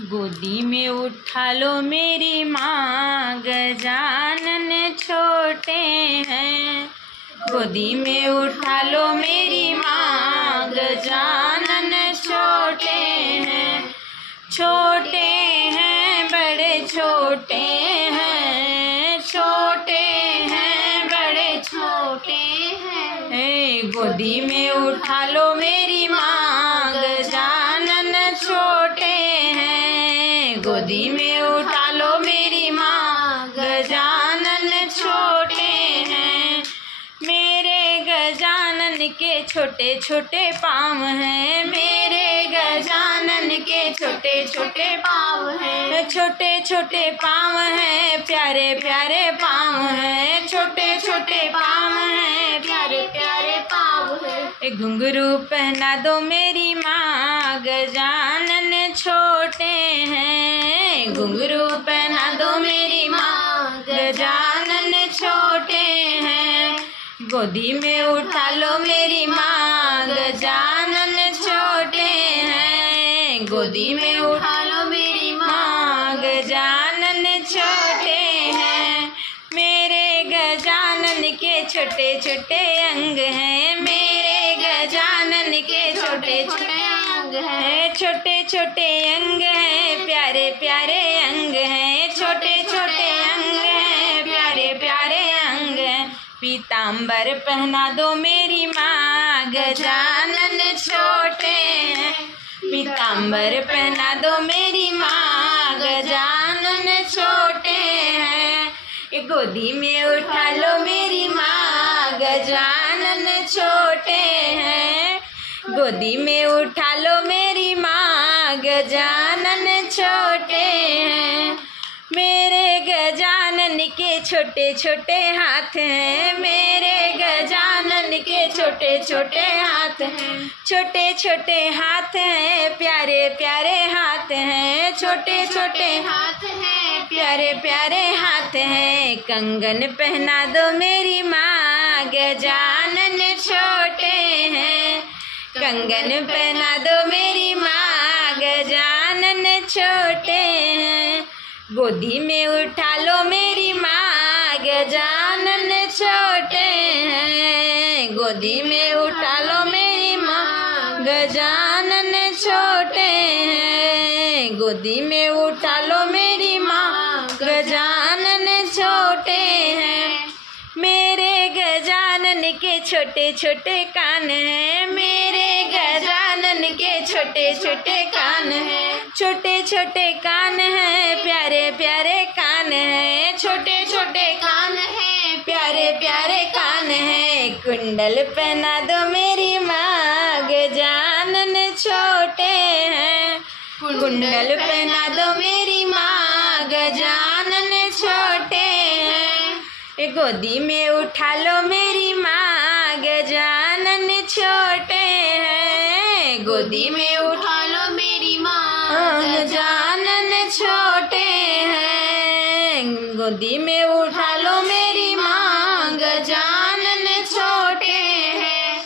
गोदी में उठा लो मेरी माँ, गजानन छोटे हैं। गोदी में उठा लो मेरी माँ, गजानन छोटे हैं। छोटे हैं बड़े छोटे हैं, छोटे हैं बड़े छोटे हैं। गोदी में उठा लो मेरी माँ, गजानन छोटे हैं। गोदी में उठा लो मेरी माँ, गजानन छोटे हैं। मेरे गजानन के छोटे छोटे पाँव हैं, मेरे गजानन के छोटे छोटे पाँव हैं। छोटे छोटे पाँव हैं, प्यारे प्यारे पाँव हैं। छोटे छोटे पाँव हैं, प्यारे प्यारे पाँव हैं। घुंघरू पहना दो मेरी माँ, गजानन छोटे हैं। घुंघरू पहना दो मेरी माँ, गजानन छोटे हैं। गोदी में उठा लो मेरी माँ, गजानन छोटे हैं। गोदी में उठा लो मेरी माँ, गजानन छोटे हैं। मेरे गजानन के छोटे छोटे अंग हैं, मेरे गजानन के छोटे छोटे अंग हैं। छोटे छोटे अंग हैं, प्यारे प्यारे अंग हैं। छोटे छोटे अंग हैं, प्यारे प्यारे अंग हैं। पीताम्बर पहना दो मेरी माँ, गजानन छोटे हैं। पीताम्बर पहना दो मेरी माँ, गजानन छोटे हैं। गोदी में उठा लो मेरी माँ, गजानन छोटे हैं। गोदी में उठा लो मेरी माँ, गजानन छोटे हैं। मेरे गजानन के छोटे छोटे हाथ हैं, मेरे गजानन के छोटे छोटे हाथ हैं। छोटे छोटे हाथ हैं, प्यारे प्यारे हाथ हैं। छोटे छोटे हाथ हैं, प्यारे प्यारे हाथ हैं। कंगन पहना दो मेरी माँ, गजानन छोटे हैं। कंगन पहना दो मेरी माँ, गजानन छोटे हैं। गोदी में उठा लो मेरी माँ, गजानन छोटे हैं। गोदी में उठा लो मेरी माँ, गजानन छोटे हैं। गोदी में उठा लो मेरी माँ, गजानन छोटे हैं। मेरे गजानन के छोटे छोटे कान हैं, मेरे गजानन के छोटे छोटे कान हैं। छोटे छोटे कान हैं, प्यारे प्यारे कान हैं। छोटे छोटे कान हैं, प्यारे प्यारे कान हैं। कुंडल पहना दो मेरी माँ, गजानन छोटे हैं। कुंडल पहना दो मेरी माँ, गजानन छोटे हैं। गोदी में उठा लो मेरी माँ, गजानन छोटे हैं। गोदी में उठा लो मेरी माँ, गजानन छोटे हैं। गोदी में उठा लो मेरी माँ, गजानन छोटे हैं।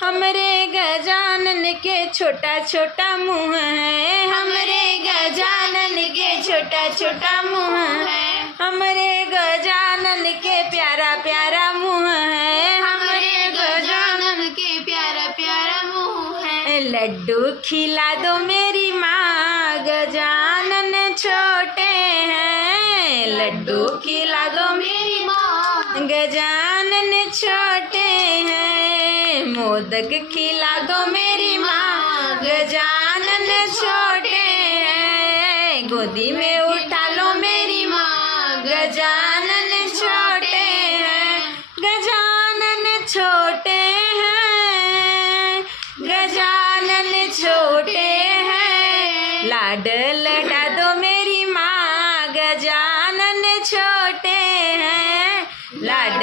हमरे गजानन के छोटा छोटा मुँह है, हमरे गजानन के छोटा छोटा मुँह है। हमरे गजानन के प्यारा प्यारा मुँह है, हमरे गजानन के प्यारा प्यारा मुँह है। लड्डू खिला दो मेरी माँ, गजानन छोटे हैं। लड्डू खिला दो मेरी माँ, गजानन छोटे हैं। मोदक खिला दो मेरी माँ, गजानन छोटे हैं। गोदी में उठा लो मेरी माँ, गजानन छोटे हैं। गजानन छोटे हैं, गजानन छोटे हैं। लाड लड़ा दो मेरी माँ, गजानन छोटे हैं। लाड